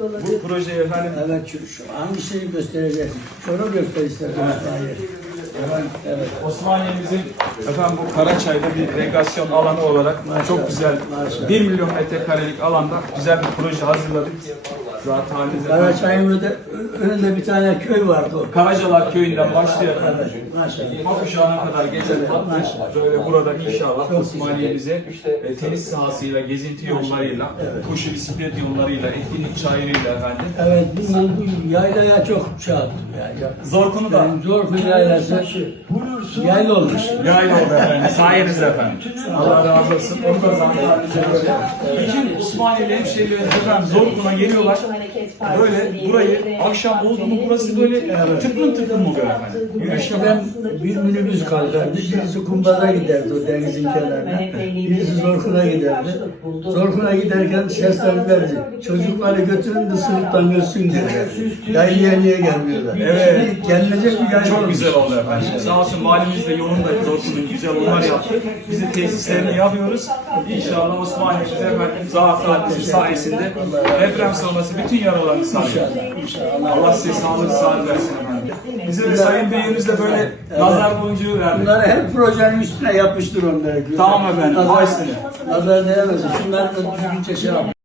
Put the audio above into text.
Bu projeyi efendim Evet, şu, hangisini gösterecek? Şunu göster. Hayır. Evet, evet. Osmaniye'mizin efendim bu Karaçay'da bir rekreasyon alanı olarak çok güzel 1 milyon metrekarelik alanda güzel bir proje hazırladık. Zaten Karaçay'ın önünde, önünde bir tane köy vardı o. Karacalar köyünden efendim. Evet, maşallah. Makuşağı'na kadar geçen hattı böyle burada inşallah Osmaniye'mize e, tenis sahasıyla, gezinti yollarıyla, koşu bisiklet yollarıyla, etkinlik çayırıyla efendim. Evet, bu, bu yaylaya çok şey yaptım ya. ya. Zorkun'u da Yani zor bir yaylası yayla olmuş. Yayla oldu efendim. Sayenizde efendim. Allah razı olsun. Onu da. Bütün Osmaniyeli hemşehrilerimiz efendim Zorkun'a geliyorlar. Böyle burayı akşam oldu mu burası böyle tıklım tıklım oluyor efendim. Eskiden bir minibüs kalkardı. Birisi Kumbaz'a giderdi o denizin kenarına. Birisi Zorkun'a giderdi. Zorkun'a giderken seslenirlerdi. Çocukları götürün de sınıftan görsün derler. Yaylaya niye gelmiyorlar? Evet. Gelmeyecek bir yayla Çok güzel oldu efendim. Sağ olsun valimiz de yolunda Zorkun'un güzel onlar yaptı. Biz de tesislerini yapıyoruz. İnşallah Osmaniye'miz efendim Zahat Hadisi sayesinde deprem sonrası bütün yaralarını sarıyor. Allah size sağlık sağlık versin efendim. Bize de Sayın Bey'imiz de böyle nazar boncuğu verdi. Bunları hep projenin üstüne yapıştır onları. Tamam efendim, Nazar, nazar değmesin. Şunları da düzgünce şey yap.